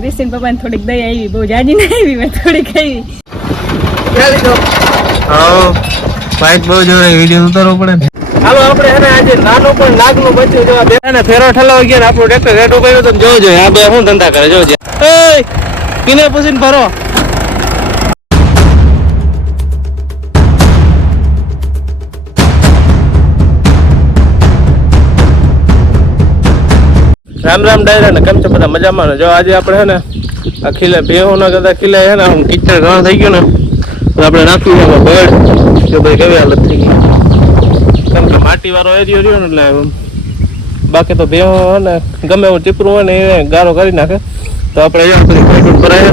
Kristin પપ્પાને થોડીક દયા આવી, બહુ જાજી નહીં આવી, મેં થોડીક આવી. હા ફાઇટ બહુ જોરે વિડિયો ઉતારવો પડે ને. હાલો આપણે હે ને આજે નાનો પણ નાગનું બચ્ચું જોવા બે ને ફેરો ઠલાવ ગયા ને આપણું ટ્રેક્ટર રેડું કર્યું તો જોજો આ બે શું ધંધા કરે જોજો. એ કિને પૂછીને ભરો. રામ રામ ડાયરા ને કેમ છો બધા મજામાં ને. જો આજે આપણે હે ને આ ખીલે ભેહો ના કરતા ખીલે હે ને આમ કિચડ ઘણો થઈ ગયો ને તો આપણે નાખ્યું એમાં બેડ કે ભાઈ કેવી હાલત થઈ ગઈ કેમ કે માટી વાળો એરિયો રહ્યો ને એટલે બાકી તો ભેહો હે ને ગમે એવું ચીપરું હોય ને એ ગારો કરી નાખે. તો આપણે અહીંયા બધી પેટ્રોલ ભરાય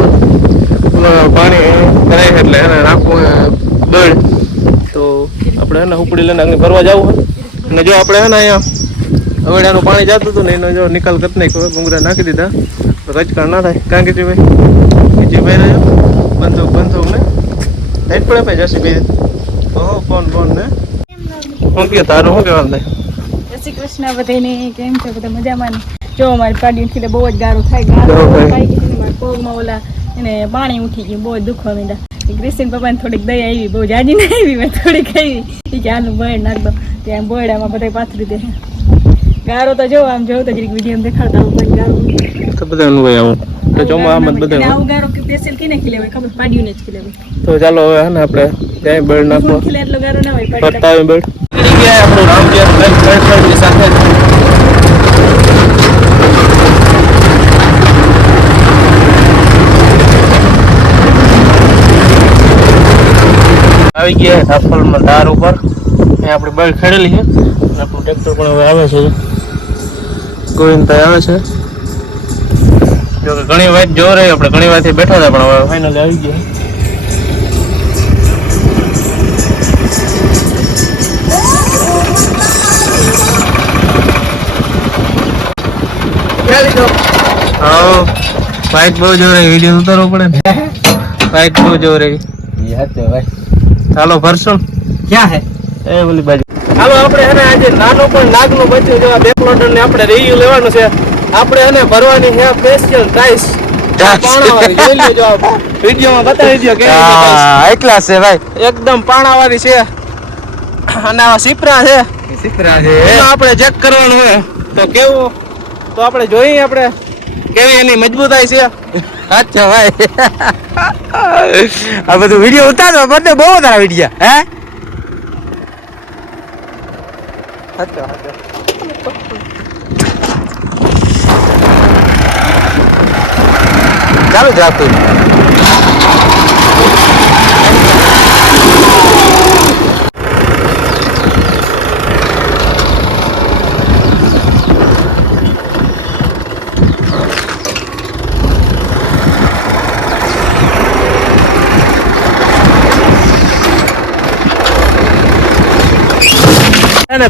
પાણી કરાય એટલે એને નાખવું બેડ તો આપણે હે ને ઉપડી લઈને આગળ ભરવા જવું હોય અને જો આપણે હે ને અહીંયા હવેડાનું પાણી જતું હતું ને એનો જો નિકાલ કરી નાખ્યો ભૂંગરા નાખી દીધા તો રજકાણ ના થાય. કાં કીજીભાઈ રહ્યો બંધો ને લાઈટ પડે ભાઈ જશે ભાઈ ઓહો કોણ ને શું કે તારું શું કહેવાનું થાય? જય શ્રી કૃષ્ણ બધાને, કેમ છો બધા મજામાં ને? જો અમારી પાડીને ખીલે બહુ જ ગારો થાય, મારા પગમાં ઓલા એને પાણી ઉઠી ગયું, બહુ જ દુખવા માંડ્યા. ક્રિસ્ટિન પપ્પાને થોડીક દયા આવી, બહુ જાજી નહીં આવી, મેં થોડીક આવી કે હાલું બળ નાખ દો ત્યાં બળામાં બધા પાથરી દે. ગારો તો જો આમ જોઉં તો જરીક વિડીયો દેખાડતા હોય ગારો તો બધા અનુભવ આવું તો ચોમાસામાં બધા આવું ગારો કે સ્પેશિયલ કેને ખીલે હોય ખબર, પાડીને જ ખીલે હોય. તો ચાલો હવે હે ને આપણે ત્યાં બેડ નાખવા ખીલે એટલો ગારો ના હોય, ફરતા હોય બેડ ગયા આપણું રામ બેડ સાથે આવી ગયા સાફલમાં ધાર ઉપર અહીંયા આપણે બેડ ખેડેલી છે અને આપણું ટ્રેક્ટર પણ હવે આવે છે ગોવિંદભાઈ આવે છે. જો કે ઘણી વાત જો રહી આપણે ઘણી વાતથી બેઠા હતા પણ હવે ફાઇનલી આવી ગયા. હા ફાઇટ બહુ જો રહી વિડીયો ઉતારવો પડે ને. ફાઇટ બહુ જો રહી ચાલો ભરશું ક્યાં હે એ બોલી બાજુ. હાલો આપણે હે ને આજે નાનો પણ નાગનું બચ્ચું જેવા બેકલોડર ને આપણે રિવ્યુ લેવાનું છે. આપણે એને ભરવાની છે સ્પેશિયલ ટાઈસ પાણાવાળી, જોઈ લેજો વિડીયોમાં બતાવી દો કે એકલા છે ભાઈ એકદમ પાણાવાળી છે અને આ સિપરા છે આપણે ચેક કરવાનું હોય તો કેવું તો આપણે જોઈએ આપણે કેવી એની મજબૂતાઈ છે. અચ્છા ભાઈ આ બધું વિડીયો ઉતારો બધે બહુ સારા વિડીયો હે. અચ્છા ચાલુ જ રાખતું.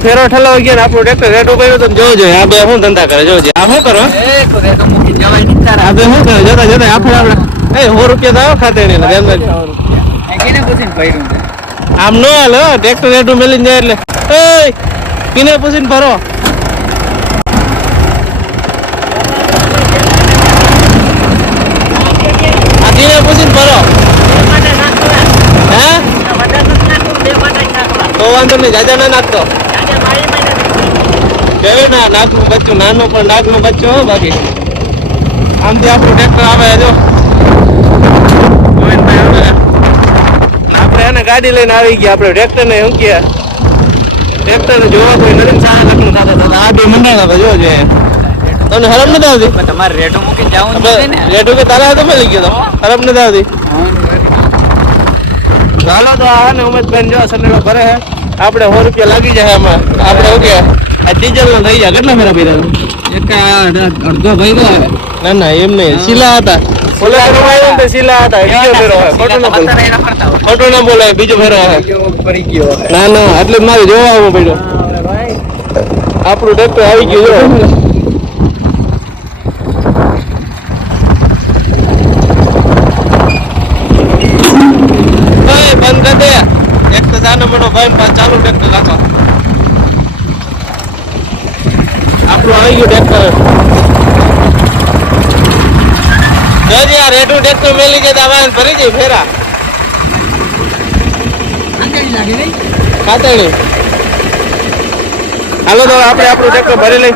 ફેરો ઠલાવ ગયા ને આપણું ટ્રેક્ટર રેડું કર્યું તો જોજો આ બે શું ધંધા કરે જોજો. આ શું કરો આ બે શું કરે જોતા જોતા આપણે એ 100 રૂપિયા તો ખાતે આમ નો હાલો ટ્રેક્ટર રેડું મેલી જાય એટલે એ કિને પૂછીને ભરો. આ કિને પૂછીને ભરો હે તો વાંધો નહીં જાજા ના નાખતો કેવું ના નાગનું બચ્ચું નાનો પણ નાગનું બચ્ચું હો. બાકી આમથી આપણું ટ્રેક્ટર આવે જો આપણે એને ગાડી લઈને આવી ગયા. આપણે ટ્રેક્ટર ને શું કે ટ્રેક્ટર ને જોવા કોઈ નવીન સારા લગ્ન થતા હતા આ બે મંડાણા હતા જોજો. તમને હરમ નથી આવતી? તમારે રેટો મૂકીને જવું ને રેટો કે તારા તો મળી ગયો તો હરમ નથી આવતી. ચાલો તો આ ને ઉમેશભાઈ જો સનેડો ભરે હે આપણે 100 રૂપિયા લાગી જાય એમાં. આપણે ઓકે આ ડીઝલ નો થઈ જાય. કેટલા ફેરા પીધા? અડધો ભાઈ ના ના એમ નહીં શીલા હતા ઓલા કરવાય ને શીલા હતા. બીજો ફેરો હોય ખોટું ના બોલાય બીજો ફેરો હોય પડી ગયો ના ના એટલે મારે જોવા આવવું પડ્યું. આપણું ટ્રેક્ટર આવી ગયું જો બંધ કરી દે. એક તો જાનો મનો ભાઈ પાછ ચાલુ ટ્રેક્ટર રાખો. આપણું આવી ગયું ટ્રેક્ટર જોજે આ રેડું ટ્રેક્ટર મેલી જાય તો આમાં ભરી જાય ફેરા ખાતેડી હાલો તો આપણે આપણું ટ્રેક્ટર ભરી લઈ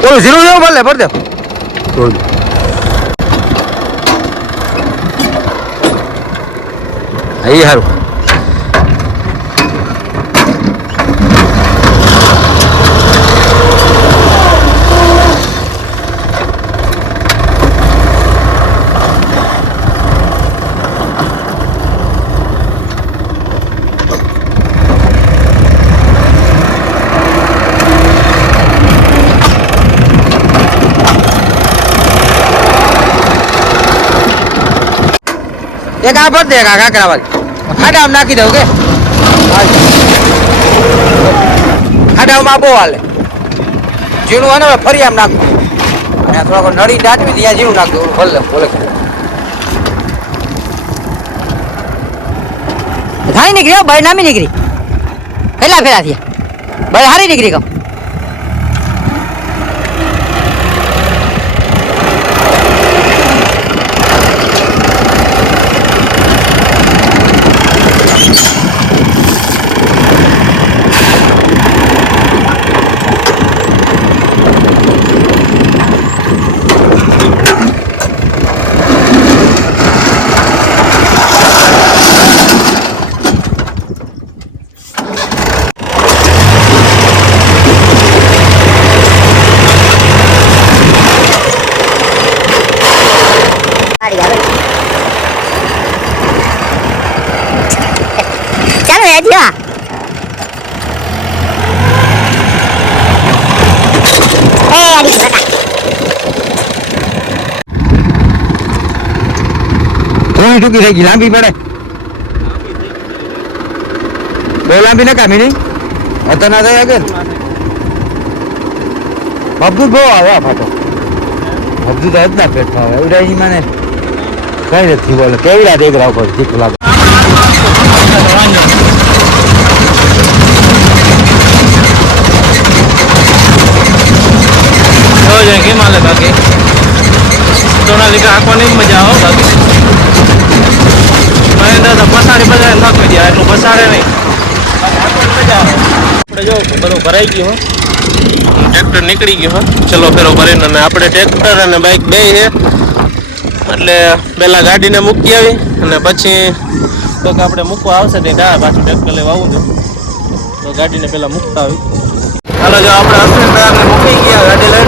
બોલો ઝીરો જેવો ભલે ભર દો અહીં સારું एक आप भर देगा काकरा वाली खाड़ा हम नाखी दोगे खाड़ा में बो हाले जीणू है फरी आम नाखू थोड़ा नड़ी डाटवी दिया जीव नाख दो बोले बोले घानी निकली बड़ी नामी निकली पहला फेरा थी बड़ी हारी निकली कम थोड़ी टूकी रहेगी लांबी पड़े बो लांबी ना कामी नहीं होता ना था अगर अब्दुल बो आवा फाटो अब्दुल तो इतना पेट था एवढा ही माने कई रही बोले केवड़ा देख रहा हूँ दिख लगा हो जाएंगे माले बाकी सोनालिका आंखों मजा आओ बाकी મહેન્દ્ર તો પસાડી બધા નાખી દે એટલું પસાડે નહીં મજા આવે આપણે જો બધું ભરાઈ ગયું ટ્રેક્ટર નીકળી ગયું ચલો ફેરો ભરીને અને આપણે ટ્રેક્ટર અને બાઇક બે છે એટલે પહેલાં ગાડીને મૂકી આવી અને પછી તો કે આપણે મૂકવા આવશે તે પાછું ટ્રેક્ટર લેવા આવું તો ગાડીને પહેલાં મૂકતા આવી હાલો જો આપણે અશ્વિનભાઈ મૂકી ગયા ગાડી લઈને